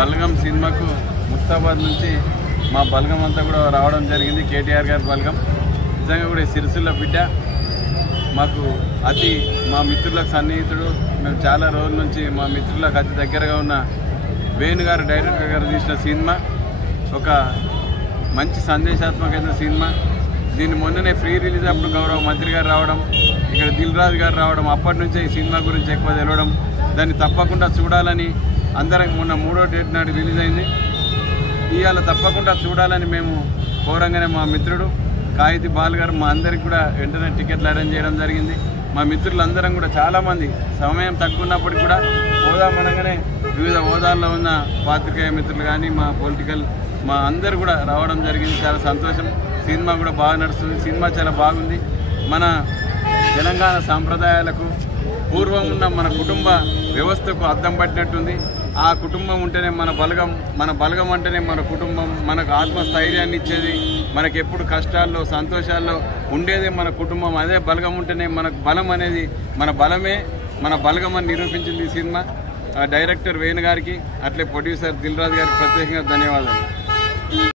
బలగం సినిమాకు ముస్తాబాద్ నుంచి మా బలగం అంతా కూడా రావడం జరిగింది. కేటీఆర్ గారి బలగం నిజంగా కూడా సిరిసిల్ల బిడ్డ మాకు మా మిత్రులకు సన్నిహితుడు. మేము చాలా రోజుల నుంచి మా మిత్రులకు అతి దగ్గరగా ఉన్న వేణు గారు డైరెక్టర్ గారు తీసిన సినిమా ఒక మంచి సందేశాత్మకమైన సినిమా. దీన్ని మొన్ననే ఫ్రీ రిలీజ్ అప్పుడు గౌరవ మంత్రి గారు రావడం, ఇక్కడ దిల్ రాజు గారు రావడం, అప్పటి నుంచే ఈ సినిమా గురించి ఎక్కువ తెలవడం, దాన్ని తప్పకుండా చూడాలని అందరం మొన్న 3వ డేట్ నాడు రిలీజ్ అయింది. ఇవాళ తప్పకుండా చూడాలని మేము కోరంగానే మా మిత్రుడు కాయితి బాల్ గారు మా అందరికి కూడా వెంటనే టికెట్లు అరేంజ్ చేయడం జరిగింది. మా మిత్రులందరం కూడా చాలామంది సమయం తక్కువన్నప్పటికీ కూడా హోదామనగానే వివిధ హోదాల్లో ఉన్న పాత్రికేయ మిత్రులు కానీ మా పొలిటికల్ మా అందరు కూడా రావడం జరిగింది. చాలా సంతోషం. సినిమా కూడా బాగా నడుస్తుంది. సినిమా చాలా బాగుంది. మన తెలంగాణ సాంప్రదాయాలకు పూర్వం ఉన్న మన కుటుంబ వ్యవస్థకు అద్దం పట్టినట్టుంది. ఆ కుటుంబం ఉంటేనే మన బలగం అంటేనే మన కుటుంబం, మనకు ఆత్మస్థైర్యాన్ని ఇచ్చేది, మనకు ఎప్పుడు కష్టాల్లో సంతోషాల్లో ఉండేదే మన కుటుంబం. అదే బలగం ఉంటేనే మనకు బలం అనేది, మన బలమే మన బలగం అని నిరూపించింది ఈ సినిమా. డైరెక్టర్ వేణు గారికి, అట్లే ప్రొడ్యూసర్ దిల్ రాజు గారికి ప్రత్యేకంగా ధన్యవాదాలు.